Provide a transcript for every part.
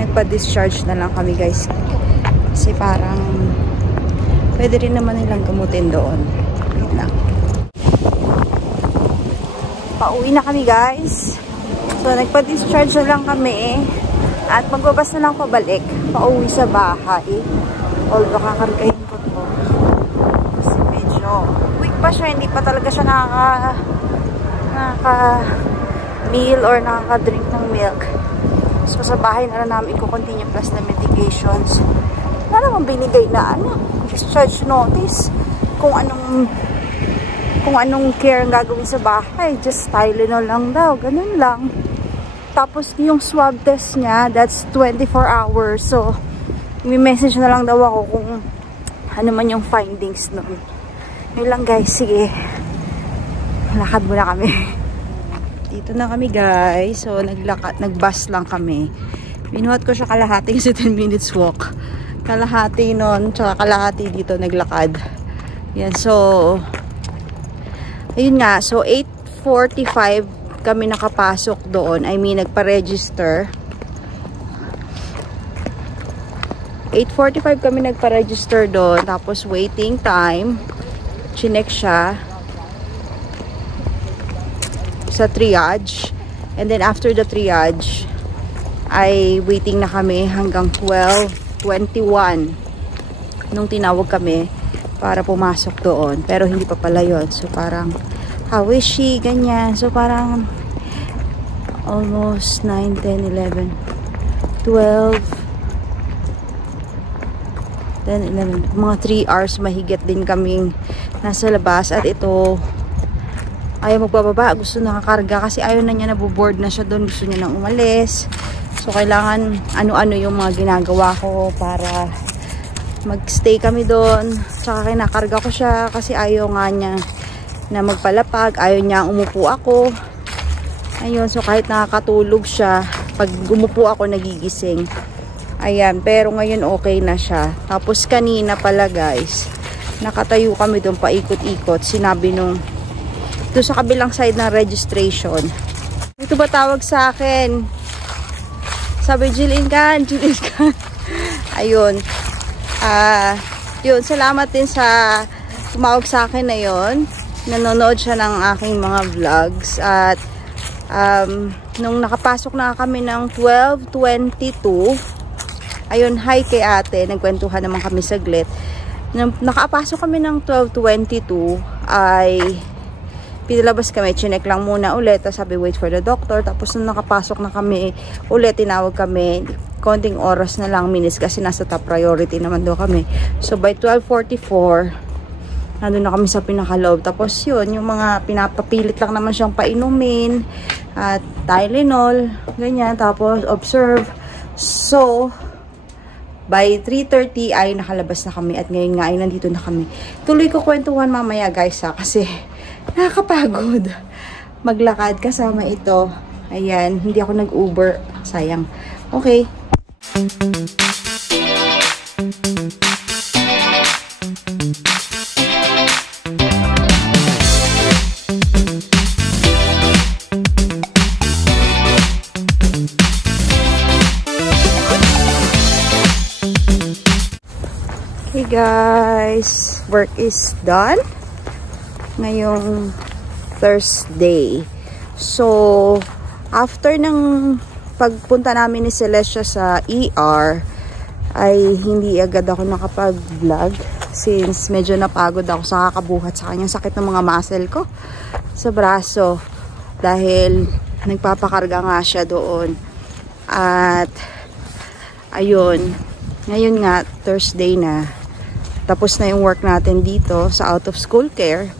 nagpa-discharge na lang kami guys. Kasi parang pwede rin naman nilang gamutin doon. Wait lang. Pauwi na kami guys. So nagpa-discharge na lang kami. At magbabas na lang pabalik. Pauwi sa bahay. Although kakargahin ko to. Kasi medyo weak pa siya. Hindi pa talaga siya nakaka-meal or nakaka-drink ng milk. So sa bahay na lang namin i-continue plus na medications. Wala namang binigay na discharge notice. Kung anong care ang gagawin sa bahay. Just Tylenol lang daw. Ganun lang. Tapos yung swab test niya, that's 24 hours. So, may message na lang daw ako kung ano man yung findings nun. Yun lang guys, sige. Lakad muna kami. Dito na kami guys. So, nag-bus lang kami. Binuhat ko siya kalahati kasi 10 minutes walk. Kalahati nun, tsaka kalahati dito naglakad. Yan, so, ayun nga. So, 8:45 kami nakapasok doon. I mean, nagpa-register. 8:45 kami nagpa-register doon. Tapos, waiting time. Chinek siya sa triage. And then, after the triage, ay waiting na kami hanggang 12:21 nung tinawag kami para pumasok doon. Pero, hindi pa pala yun. So, parang how is she? Ganyan. So, parang almost 9, 10, 11, 12, 10, 11. Mga 3 hours mahigit din kaming nasa labas. At ito, ayaw magbababa. Gusto nakakarga kasi ayaw na niya, nabuboard na siya doon. Gusto niya nang umalis. So, kailangan ano-ano yung mga ginagawa ko para magstay kami doon. Tsaka kinakarga ko siya kasi ayaw nga niya na magpalapag. Ayaw niya umupo ako. Ayun, so kahit nakakatulog siya, pag umupo ako, nagigising. Ayan, pero ngayon okay na siya. Tapos kanina pala guys, nakatayo kami doon paikot-ikot. Sinabi nung, doon sa kabilang side ng registration. Ito ba tawag sa akin? Sabi, Jillian Khan. Ayun. Yun, salamat din sa tumawag sa akin na yun. Nanonood siya ng aking mga vlogs. At nung nakapasok na kami ng 12:22, ayun, hi kay ate, nagkwentuhan naman kami saglit. Nung nakapasok kami ng 12:22 ay pinalabas kami, chinek lang muna ulit. Tapos sabi, wait for the doctor. Tapos nung nakapasok na kami ulit, tinawag kami. Konting oras na lang, minutes, kasi nasa top priority naman daw kami. So by 12:44, nandun na kami sa pinakaloob. Tapos yun, yung mga pinapapilit lang naman siyang painumin. At Tylenol, ganyan. Tapos observe. So, by 3:30 ay nakalabas na kami. At ngayon nga ay nandito na kami. Tuloy ko kwentuhan mamaya guys ha. Kasi nakakapagod maglakad kasama ito. Ayan, hindi ako nag-Uber. Sayang. Okay. Hey guys, work is done ngayong Thursday. So, after ng pagpunta namin ni Celestia sa ER, ay hindi agad ako nakapag-vlog since medyo napagod ako sa kakabuhat sa kanyang sakit ng mga muscle ko sa braso dahil nagpapakarga nga siya doon. At ayun, ngayon nga Thursday na, tapos na yung work natin dito sa out of school care.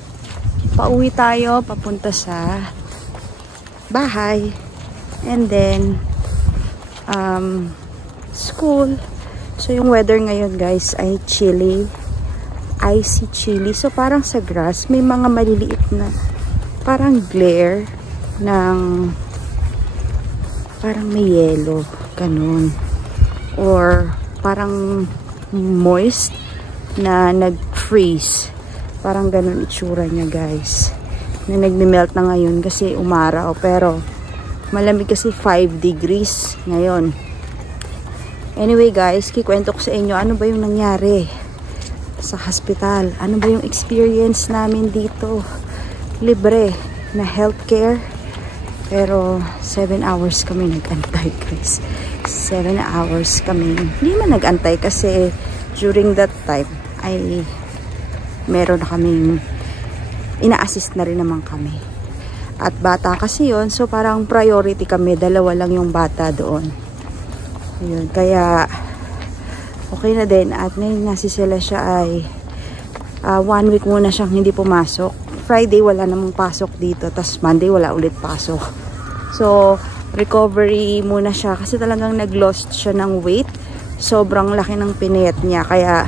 Pauwi tayo papunta sa bahay and then school. So yung weather ngayon guys ay chilly, icy chilly. So parang sa grass may mga maliliit na parang glare ng parang may yellow, ganun, or parang moist na nag-freeze. Parang ganun itsura niya guys, na nagme-melt na ngayon kasi umaraw, pero malamig kasi 5 degrees ngayon. Anyway guys, kikwento ko sa inyo ano ba yung nangyari sa hospital. Ano ba yung experience namin dito. Libre na healthcare. Pero 7 hours kami nag-antay guys. 7 hours kami. Hindi man nag-antay kasi during that time ay meron na kaming ina-assist na rin naman kami. At bata kasi yon, so parang priority kami. Dalawa lang yung bata doon. Ayun, kaya okay na din. At ngayon nga si Celestia ay 1 week muna siyang hindi pumasok. Friday wala namang pasok dito. Tapos Monday wala ulit pasok. So recovery muna siya. Kasi talagang nag-lost siya ng weight. Sobrang laki ng pinayat niya. Kaya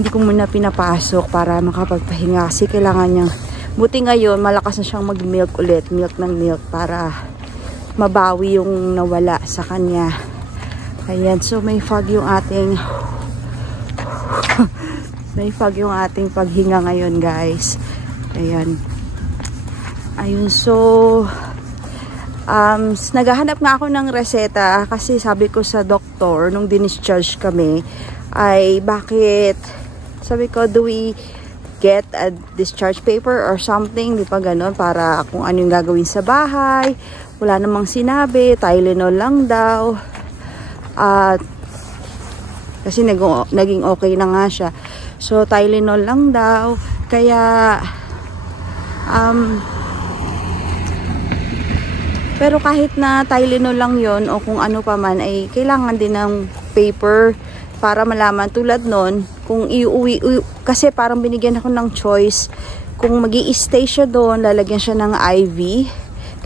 hindi ko muna pinapasok para makapagpahinga. Kasi kailangan niya. Buti ngayon malakas na siyang mag-milk ulit. Milk ng milk para mabawi yung nawala sa kanya. Ayan, so may fog yung ating paghinga ngayon guys. Ayan. Ayun, so naghahanap nga ako ng reseta kasi sabi ko sa doktor nung dinischarge kami ay bakit, sabi ko, do we get a discharge paper or something, di pa ganun, para kung ano yung gagawin sa bahay. Wala namang sinabi, Tylenol lang daw. At kasi naging okay na nga siya. So Tylenol lang daw. Kaya pero kahit na Tylenol lang yon o kung ano pa man, ay kailangan din ng paper para malaman. Tulad nun, kung iuwi, kasi parang binigyan ako ng choice kung magi-stay siya doon, lalagyan siya ng IV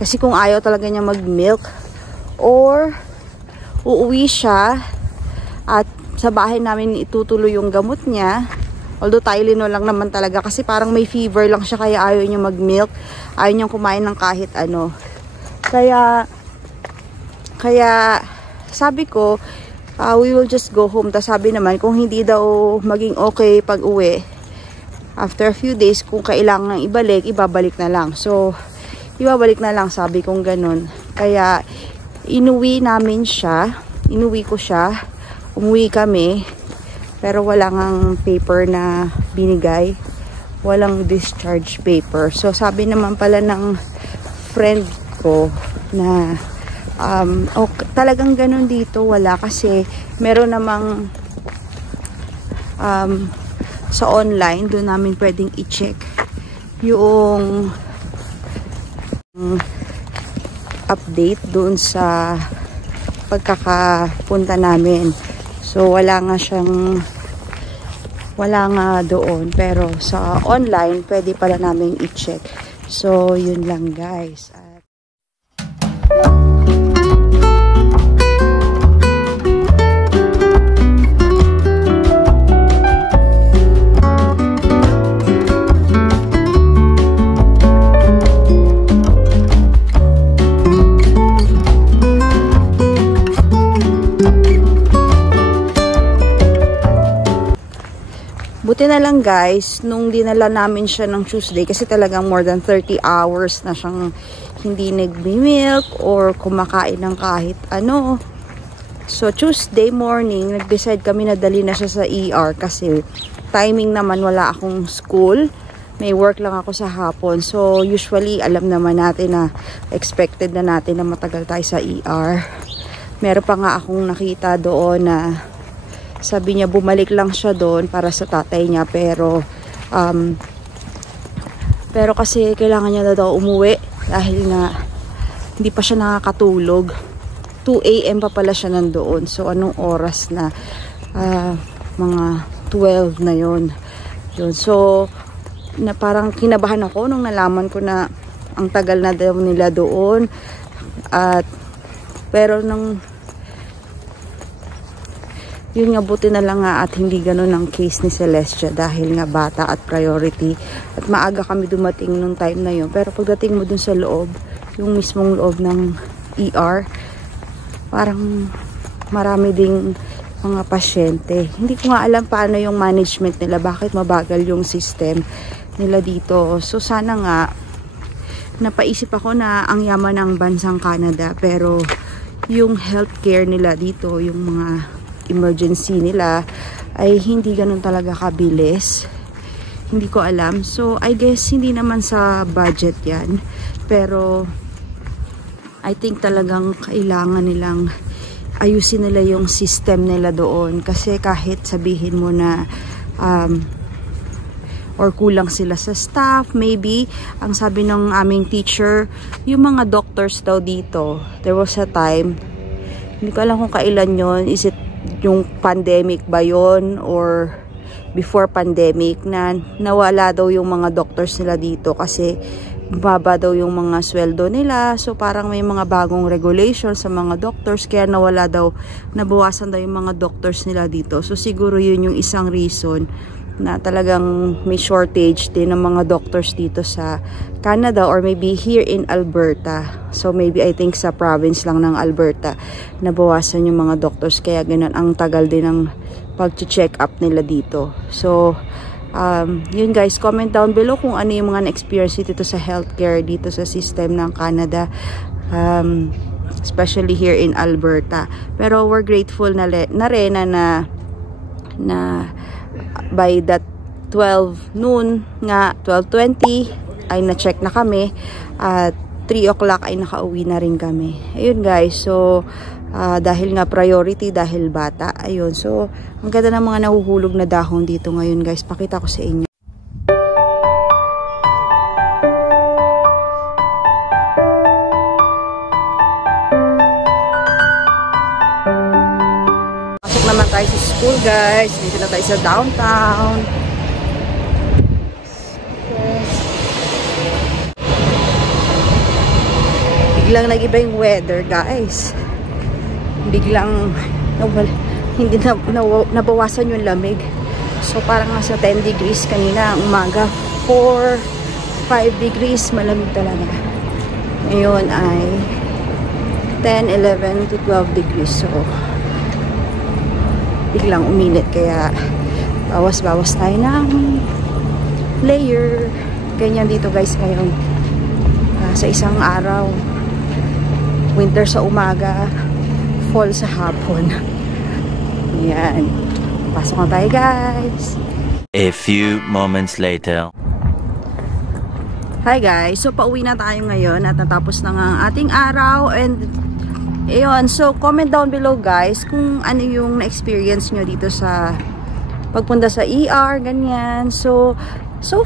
kasi kung ayaw talaga niya mag-milk, or uuwi siya at sa bahay namin itutuloy yung gamot niya. Although Tylenol lang naman talaga kasi parang may fever lang siya kaya ayaw niya mag-milk. Ayaw niya kumain ng kahit ano. Kaya sabi ko, we will just go home. Tapos sabi naman kung hindi daw maging okay pag uwi, after a few days kung kailangan ibalik, ibabalik na lang. So ibabalik na lang, sabi kong ganun. Kaya inuwi ko siya, umuwi kami, pero wala ngang paper na binigay, walang discharge paper. So sabi naman pala ng friend ko na okay, talagang ganun dito, wala, kasi meron namang sa online, doon namin pwedeng i-check yung update doon sa pagkakapunta namin. So wala nga doon, pero sa online pwede pala namin i-check. So yun lang guys. Buti na lang guys, nung dinala namin siya ng Tuesday, kasi talagang more than 30 hours na siyang hindi nagbi-milk or kumakain ng kahit ano. So Tuesday morning, nag-decide kami na dali na siya sa ER kasi timing naman wala akong school. May work lang ako sa hapon. So usually alam naman natin na expected na natin na matagal tayo sa ER. Meron pa nga akong nakita doon na sabi niya bumalik lang siya doon para sa tatay niya, pero kasi kailangan niya na daw umuwi dahil nga hindi pa siya nakakatulog. 2 AM pa pala siya nandoon. So anong oras na? Mga 12 na yon. So na parang kinabahan ako nung nalaman ko na ang tagal na daw nila doon. Pero nung yun nga, buti na lang nga at hindi ganun ang case ni Celestia dahil nga bata at priority. At maaga kami dumating nung time na yun. Pero pagdating mo dun sa loob, yung mismong loob ng ER, parang marami ding mga pasyente. Hindi ko nga alam paano yung management nila, bakit mabagal yung system nila dito. So sana nga, napaisip ako na ang yaman ng bansang Canada, pero yung healthcare nila dito, yung mga emergency nila ay hindi ganun talaga kabilis. Hindi ko alam. So, I guess hindi naman sa budget yan. Pero, I think talagang kailangan nilang ayusin nila yung system nila doon. Kasi kahit sabihin mo na or kulang sila sa staff, maybe, ang sabi ng aming teacher, yung mga doctors daw dito, there was a time, hindi ko alam kung kailan yon, is it yung pandemic ba yon or before pandemic, na nawala daw yung mga doctors nila dito kasi baba daw yung mga sweldo nila. So parang may mga bagong regulation sa mga doctors, kaya nawala daw, nabawasan daw yung mga doctors nila dito. So siguro yun yung isang reason na talagang may shortage din ng mga doctors dito sa Canada, or maybe here in Alberta. So maybe I think sa province lang ng Alberta nabawasan yung mga doctors, kaya ganun ang tagal din ng pag-check up nila dito. So yun guys, comment down below kung ano yung mga na-experience dito sa healthcare dito sa system ng Canada, especially here in Alberta. Pero we're grateful na rin na by that 12 noon nga, 12:20 ay na-check na kami at 3 o'clock ay nakauwi na rin kami. Ayun guys, so dahil nga priority, dahil bata, ayun. So ang ganda ng mga nahuhulog na dahon dito ngayon guys, pakita ko sa inyo. Pasok naman tayo sa school guys, dito na tayo sa downtown. Biglang nag-iba yung weather guys. Biglang hindi nabawasan yung lamig. So parang nasa 10 degrees kanina ang umaga, 4-5 degrees, malamig talaga. Ngayon ay 10, 11 to 12 degrees. So biglang uminit, kaya bawas-bawas tayo ng layer. Ganyan dito guys ngayon, sa isang araw, winter sa umaga, fall sa hapon. Yan. Pasok na tayo guys. A few moments later. Hi guys. So pauwi na tayo ngayon at natapos na nga ang ating araw. And ayun. So comment down below guys kung ano yung na-experience nyo dito sa pagpunta sa ER. Ganyan. So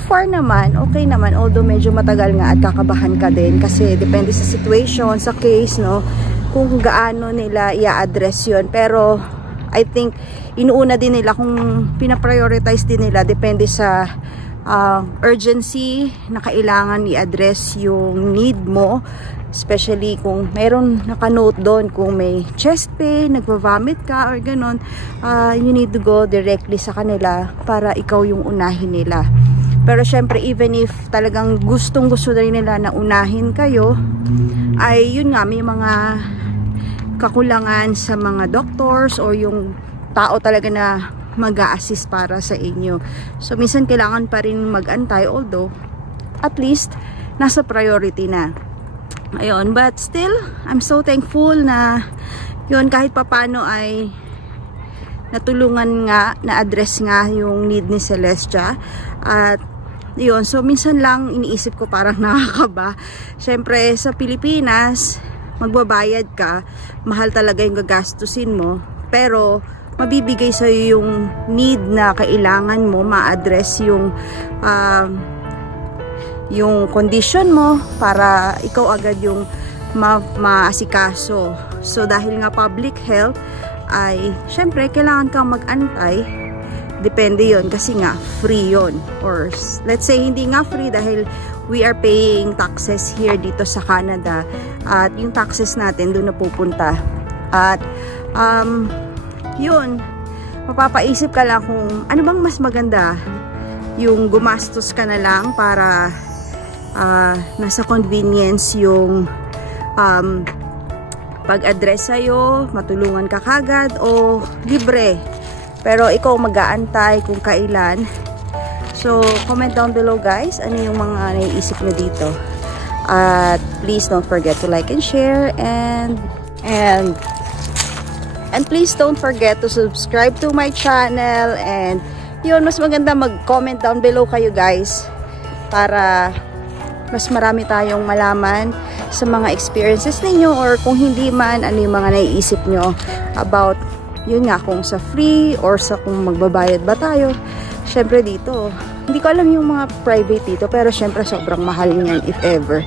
far naman, okay naman. Although medyo matagal nga at kakabahan ka din. Kasi depende sa situation, sa case, no? Kung gaano nila i-address yun. Pero I think inuuna din nila, kung pinaprioritize din nila, depende sa urgency na kailangan i-address yung need mo. Especially kung meron nakanote doon, kung may chest pain, nagva-vomit ka or ganon, you need to go directly sa kanila para ikaw yung unahin nila. Pero syempre, even if talagang gustong-gusto na rin nila na unahin kayo, ay yun nga, may mga kakulangan sa mga doctors or yung tao talaga na mag-a-assist para sa inyo. So minsan kailangan pa rin mag-antay, although at least nasa priority na. Ayun, but still I'm so thankful na yun, kahit papano ay natulungan nga, na-address nga yung need ni Celestia. At yun, so minsan lang iniisip ko, parang nakakaba. Syempre sa Pilipinas, magbabayad ka, mahal talaga yung gagastusin mo, pero mabibigay sa'yo yung need na kailangan mo, ma-address yung condition mo para ikaw agad yung maasikaso. So dahil nga public health, ay syempre kailangan kang mag-antay. Depende yon kasi nga free yon, or let's say hindi nga free dahil we are paying taxes here dito sa Canada, at yung taxes natin doon na pupunta. At yun, mapapaisip ka lang kung ano bang mas maganda, yung gumastos ka na lang para nasa convenience yung pag-address sa'yo, matulungan ka kagad, o libre pero ikaw mag-aantay kung kailan. So comment down below guys, ano yung mga naiisip nyo dito, at please don't forget to like and share, and And please don't forget to subscribe to my channel. And yun, mas maganda mag-comment down below kayo guys para mas marami tayong malaman sa mga experiences ninyo, or kung hindi man, ano yung mga naiisip nyo about yun nga, kung sa free or sa kung magbabayad ba tayo. Syempre dito, hindi ko alam yung mga private dito, pero syempre sobrang mahal niyan if ever.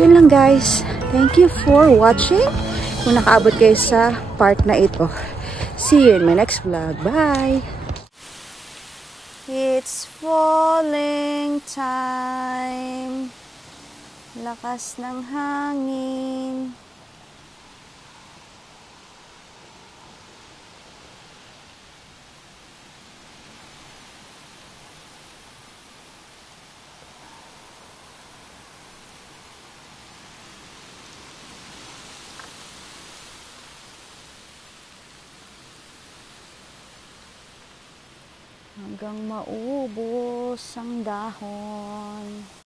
Yun lang guys. Thank you for watching. Kung nakaabot kayo sa part na ito. See you in my next vlog. Bye! It's falling time. Lakas ng hangin. Hanggang maubos ang dahon.